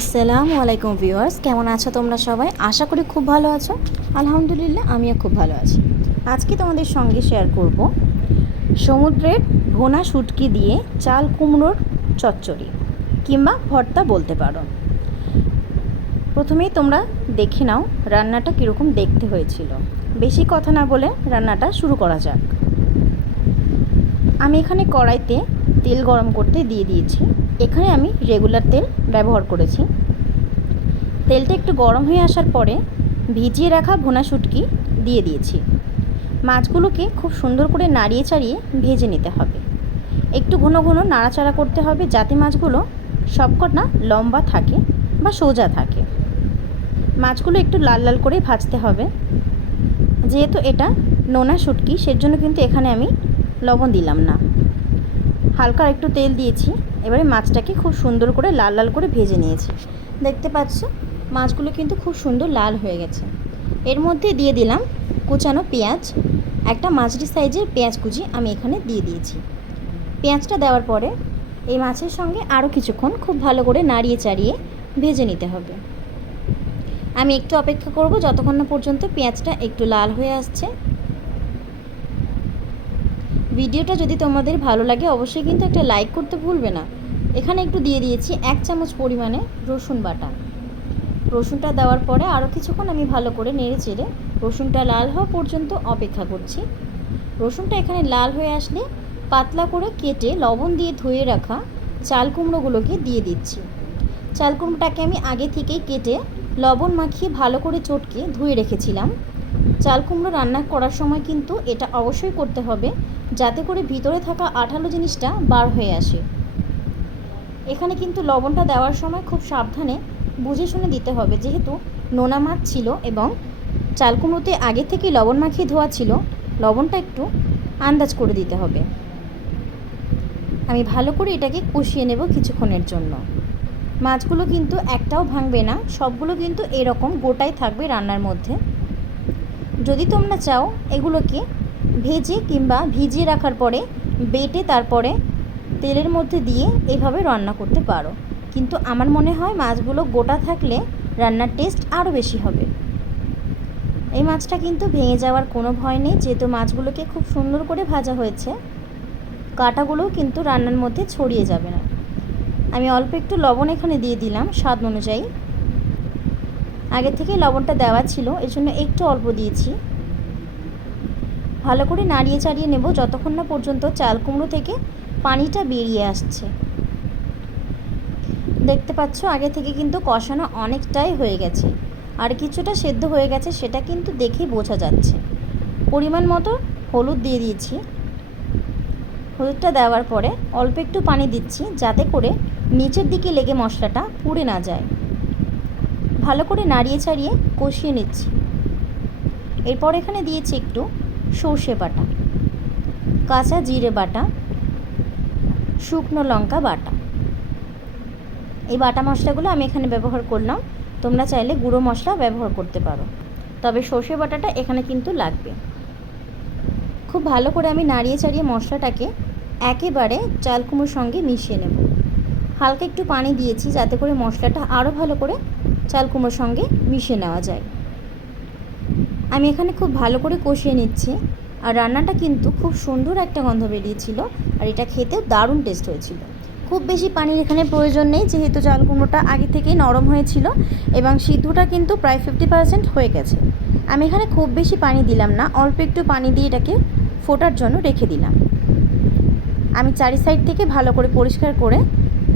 আসসালামু আলাইকুম ভিউয়ার্স, কেমন আছো তোমরা সবাই? আশা করি খুব ভালো আছো। আলহামদুলিল্লাহ, আমিও খুব ভালো আছি। আজকে তোমাদের সঙ্গে শেয়ার করব সমুদ্রের ভোনা শুটকি দিয়ে চাল কুমড়োর চচ্চড়ি কিংবা ভর্তা বলতে পারো। প্রথমেই তোমরা দেখে নাও রান্নাটা কীরকম দেখতে হয়েছিল। বেশি কথা না বলে রান্নাটা শুরু করা যাক। আমি এখানে কড়াইতে তেল গরম করতে দিয়ে দিয়েছি। এখানে আমি রেগুলার তেল ব্যবহার করেছি। তেলটা একটু গরম হয়ে আসার পরে ভিজিয়ে রাখা ভুনা শুটকি দিয়ে দিয়েছি। মাছগুলোকে খুব সুন্দর করে নাড়িয়ে চাড়িয়ে ভেজে নিতে হবে। একটু ঘন ঘন নাড়াচাড়া করতে হবে যাতে মাছগুলো সবকটা লম্বা থাকে বা সোজা থাকে। মাছগুলো একটু লাল লাল করে ভাজতে হবে। যেহেতু এটা নোনা শুটকি, সেজন্য কিন্তু এখানে আমি লবণ দিলাম না। হালকা একটু তেল দিয়েছি। এবারে মাছটাকে খুব সুন্দর করে লাল লাল করে ভেজে নিয়েছি। দেখতে পাচ্ছ, মাছগুলো কিন্তু খুব সুন্দর লাল হয়ে গেছে। এর মধ্যে দিয়ে দিলাম কুচানো পেঁয়াজ। একটা মাঝারি সাইজের পেঁয়াজ কুচি আমি এখানে দিয়ে দিয়েছি। পেঁয়াজটা দেওয়ার পরে এই মাছের সঙ্গে আরও কিছুক্ষণ খুব ভালো করে নাড়িয়ে চাড়িয়ে ভেজে নিতে হবে। আমি একটু অপেক্ষা করব যতক্ষণ না পর্যন্ত পেঁয়াজটা একটু লাল হয়ে আসছে। ভিডিওটা যদি তোমাদের ভালো লাগে, অবশ্যই কিন্তু একটা লাইক করতে ভুলবে না। এখানে একটু দিয়ে দিয়েছি এক চামচ পরিমাণে রসুন বাটা। রসুনটা দেওয়ার পরে আরও কিছুক্ষণ আমি ভালো করে নেড়ে চেড়ে রসুনটা লাল হওয়া পর্যন্ত অপেক্ষা করছি। রসুনটা এখানে লাল হয়ে আসলে পাতলা করে কেটে লবণ দিয়ে ধুয়ে রাখা চাল কুমড়োগুলোকে দিয়ে দিচ্ছি। চাল কুমড়োটাকে আমি আগে থেকেই কেটে লবণ মাখিয়ে ভালো করে চটকে ধুয়ে রেখেছিলাম। চাল কুমড়ো রান্না করার সময় কিন্তু এটা অবশ্যই করতে হবে। যাতে করে ভিতরে থাকা আঠালো জিনিসটা বার হয়ে আসে। এখানে কিন্তু লবণটা দেওয়ার সময় খুব সাবধানে বুঝে শুনে দিতে হবে। যেহেতু নোনা মাছ ছিল এবং চাল কুমড়োতে আগে থেকেই লবণ মাখিয়ে ধোয়া ছিল, লবণটা একটু আন্দাজ করে দিতে হবে। আমি ভালো করে এটাকে কষিয়ে নেব কিছুক্ষণের জন্য। মাছগুলো কিন্তু একটাও ভাঙবে না, সবগুলো কিন্তু এরকম গোটাই থাকবে রান্নার মধ্যে। যদি তোমরা চাও এগুলোকে ভেজে কিংবা ভিজিয়ে রাখার পরে বেটে তারপরে তেলের মধ্যে দিয়ে এভাবে রান্না করতে পারো। কিন্তু আমার মনে হয় মাছগুলো গোটা থাকলে রান্নার টেস্ট আরও বেশি হবে। এই মাছটা কিন্তু ভেঙে যাওয়ার কোনো ভয় নেই, যেহেতু মাছগুলোকে খুব সুন্দর করে ভাজা হয়েছে। কাঁটাগুলোও কিন্তু রান্নার মধ্যে ছড়িয়ে যাবে না। আমি অল্প একটু লবণ এখানে দিয়ে দিলাম স্বাদ অনুযায়ী। আগে থেকে লবণটা দেওয়া ছিল এর জন্য একটু অল্প দিয়েছি। ভালো করে নাড়িয়ে চাড়িয়ে নেব, যতক্ষণ না পর্যন্ত চাল কুমড়ো থেকে পানিটা বেরিয়ে আসছে। দেখতে পাচ্ছ, আগে থেকে কিন্তু কষানো অনেকটাই হয়ে গেছে। আর কিছুটা সেদ্ধ হয়ে গেছে, সেটা কিন্তু দেখেই বোঝা যাচ্ছে। পরিমাণ মতো হলুদ দিয়ে দিয়েছি। হলুদটা দেওয়ার পরে অল্প একটু পানি দিচ্ছি, যাতে করে নিচের দিকে লেগে মশলাটা পুড়ে না যায়। ভালো করে নাড়িয়ে ছাড়িয়ে কষিয়ে নিচ্ছি। এরপর এখানে দিয়েছি একটু সর্ষে বাটা, কাঁচা জিরে বাটা, শুকনো লঙ্কা বাটা। এই বাটা মশলাগুলো আমি এখানে ব্যবহার করলাম। তোমরা চাইলে গুঁড়ো মশলা ব্যবহার করতে পারো। তবে সর্ষে বাটাটা এখানে কিন্তু লাগবে। খুব ভালো করে আমি নাড়িয়ে চাড়িয়ে মশলাটাকে একেবারে চাল কুমড়োর সঙ্গে মিশিয়ে নেব। হালকা একটু পানি দিয়েছি যাতে করে মশলাটা আরও ভালো করে চাল কুমড়োর সঙ্গে মিশিয়ে নেওয়া যায়। আমি এখানে খুব ভালো করে কষিয়ে নিচ্ছি। আর রান্নাটা কিন্তু খুব সুন্দর একটা গন্ধ বেরিয়েছিল। আর এটা খেতেও দারুণ টেস্ট হয়েছিল। খুব বেশি পানির এখানে প্রয়োজন নেই, যেহেতু চাল কুমড়োটা আগে থেকেই নরম হয়েছিল এবং সিদ্ধটা কিন্তু প্রায় ফিফটি পার্সেন্ট হয়ে গেছে। আমি এখানে খুব বেশি পানি দিলাম না, অল্প একটু পানি দিয়ে এটাকে ফোটার জন্য রেখে দিলাম। আমি চারি সাইড থেকে ভালো করে পরিষ্কার করে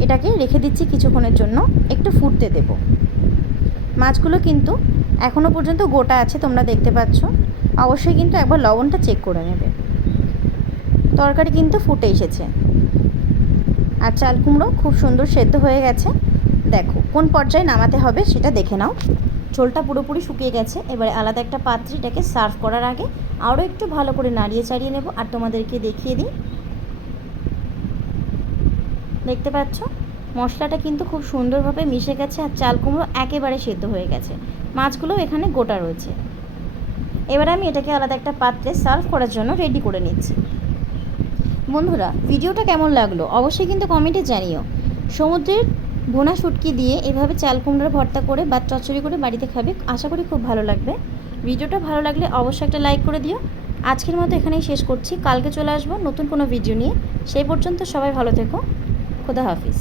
এটাকে রেখে দিচ্ছি কিছুক্ষণের জন্য, একটু ফুটতে দেব। মাছগুলো কিন্তু এখনও পর্যন্ত গোটা আছে, তোমরা দেখতে পাচ্ছ। অবশ্যই কিন্তু একবার লবণটা চেক করে নেবে। তরকারি কিন্তু ফুটে এসেছে। আর চাল কুমড়ো খুব সুন্দর সেদ্ধ হয়ে গেছে। দেখো, কোন পর্যায়ে নামাতে হবে সেটা দেখে নাও। ঝোলটা পুরোপুরি শুকিয়ে গেছে। এবারে আলাদা একটা পাত্রে এটাকে সার্ভ করার আগে আরও একটু ভালো করে নাড়িয়ে চাড়িয়ে নেব। আর তোমাদেরকে দেখিয়ে দিই। দেখতে পাচ্ছ? মশলাটা কিন্তু খুব সুন্দরভাবে মিশে গেছে আর চাল কুমড়ো একেবারে সেদ্ধ হয়ে গেছে। মাছগুলো এখানে গোটা রয়েছে। এবার আমি এটাকে আলাদা একটা পাত্রে সার্ভ করার জন্য রেডি করে নিচ্ছি। বন্ধুরা, ভিডিওটা কেমন লাগল অবশ্যই কিন্তু কমেন্টে জানিও। সমুদ্রের ভোনা শুটকি দিয়ে এভাবে চাল কুমড়োর ভর্তা করে বা চচ্চড়ি করে বাড়িতে খাবে, আশা করি খুব ভালো লাগবে। ভিডিওটা ভালো লাগলে অবশ্যই একটা লাইক করে দিও। আজকের মতো এখানেই শেষ করছি। কালকে চলে আসব নতুন কোনো ভিডিও নিয়ে। সেই পর্যন্ত সবাই ভালো থেকো। খোদা হাফিজ।